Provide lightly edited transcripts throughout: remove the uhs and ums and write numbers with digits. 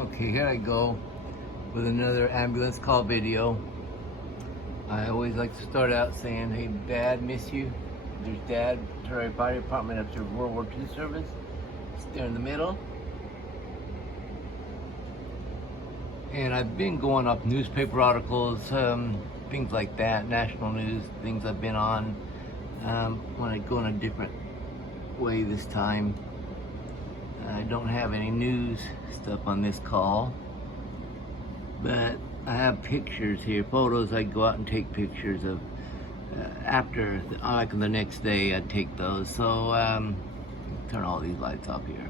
Okay, here I go with another ambulance call video. I always like to start out saying, hey, Dad, miss you. There's Dad, Terry Fire Department after World War II service. It's there in the middle. And I've been going off newspaper articles, things like that, national news, things I've been on. When I go in a different way this time. I don't have any news stuff on this call, but I have pictures here, photos. I'd go out and take pictures of after, like the next day I'd take those. So turn all these lights off here.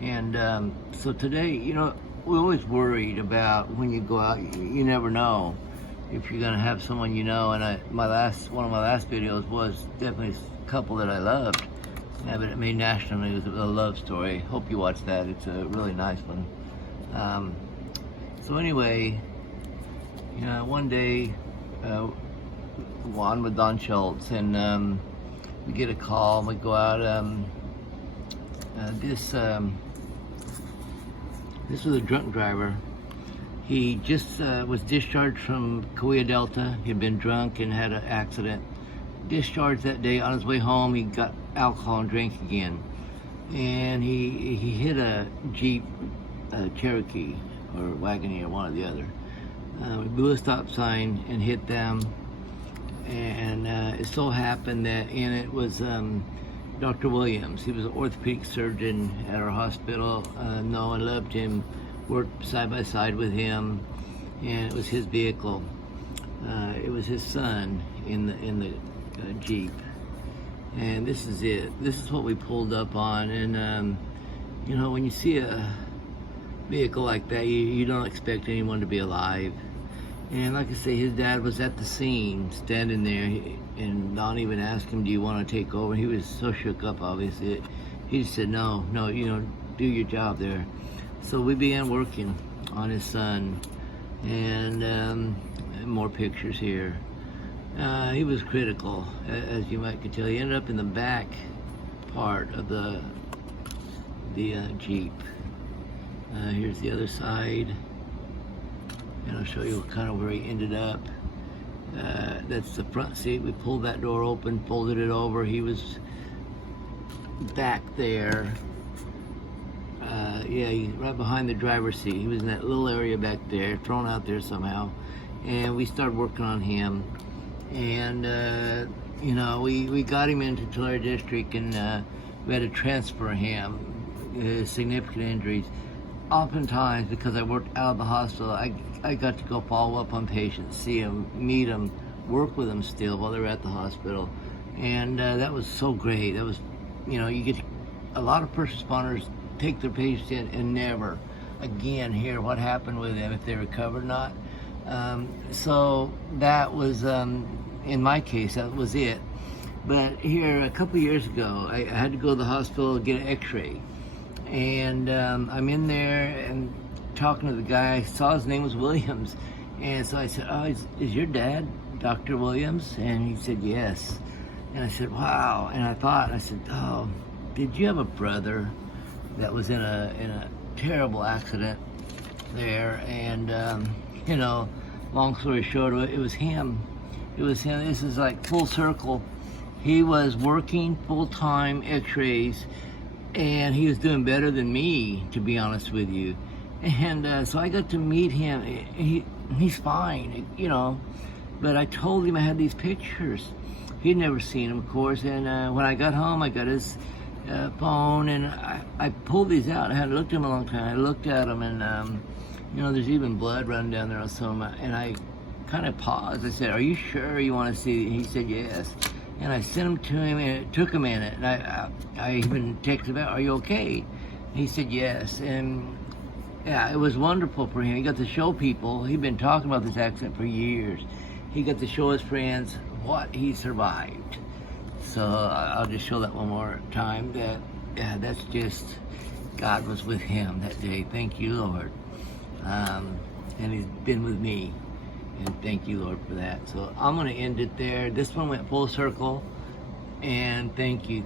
And so today, you know, we're always worried about when you go out, you never know if you're gonna have someone you know. And one of my last videos was definitely a couple that I loved. Yeah, but it made national news. It was a love story. Hope you watch that. It's a really nice one. So anyway, you know, one day, I'm with Don Schultz, and we get a call. We go out. This was a drunk driver. He just was discharged from Kauai Delta. He'd been drunk and had an accident. Discharged that day. On his way home, he got alcohol and drank again, and he hit a Jeep Cherokee or Wagoneer, one or the other. We blew a stop sign and hit them, and it so happened that in it was Dr. Williams. He was an orthopedic surgeon at our hospital. No one loved him, worked side by side with him, and it was his vehicle. It was his son in the Jeep, and this is it. This is what we pulled up on. And you know, when you see a vehicle like that, you don't expect anyone to be alive. And like I say, his dad was at the scene, standing there, and Don even asked him, do you want to take over? He was so shook up, obviously. He just said, no, you know, do your job there. So we began working on his son, and more pictures here. He was critical, as you might could tell. He ended up in the back part of the Jeep. Here's the other side, and I'll show you kind of where he ended up. That's the front seat. We pulled that door open, folded it over. He was back there. Yeah, he's right behind the driver's seat. He was in that little area back there, thrown out there somehow. And we started working on him. And you know, we got him into Tulare District, and we had to transfer him. Significant injuries. Oftentimes, because I worked out of the hospital, I got to go follow up on patients, see them, meet them, work with them still while they were at the hospital. And that was so great. That was, you know, you get a lot of first responders take their patients in and never again hear what happened with them, if they recovered or not. So that was, in my case, that was it. But here, a couple years ago, I had to go to the hospital to get an x-ray. And I'm in there and talking to the guy. I saw his name was Williams. And so I said, oh, is your dad Dr. Williams? And he said, yes. And I said, wow. And I said, oh, did you have a brother that was in a terrible accident there? And you know, long story short, it was him. It was him. This is like full circle. He was working full-time x-rays, and he was doing better than me, to be honest with you. And so I got to meet him. He's fine, you know, but I told him I had these pictures. He'd never seen them, of course. And when I got home, I got his phone, and I pulled these out. I hadn't looked at them a long time. I looked at them, and you know, there's even blood running down there on some, and I kind of paused. I said, are you sure you want to see? He said, yes. And I sent them to him, and it took a minute. And I even texted about, are you okay? And he said, yes. And yeah, it was wonderful for him. He got to show people. He'd been talking about this accident for years. He got to show his friends what he survived. So I'll just show that one more time. That, yeah, that's just, God was with him that day. Thank you, Lord. And he's been with me, and thank you, Lord, for that. So I'm going to end it there. This one went full circle, and thank you.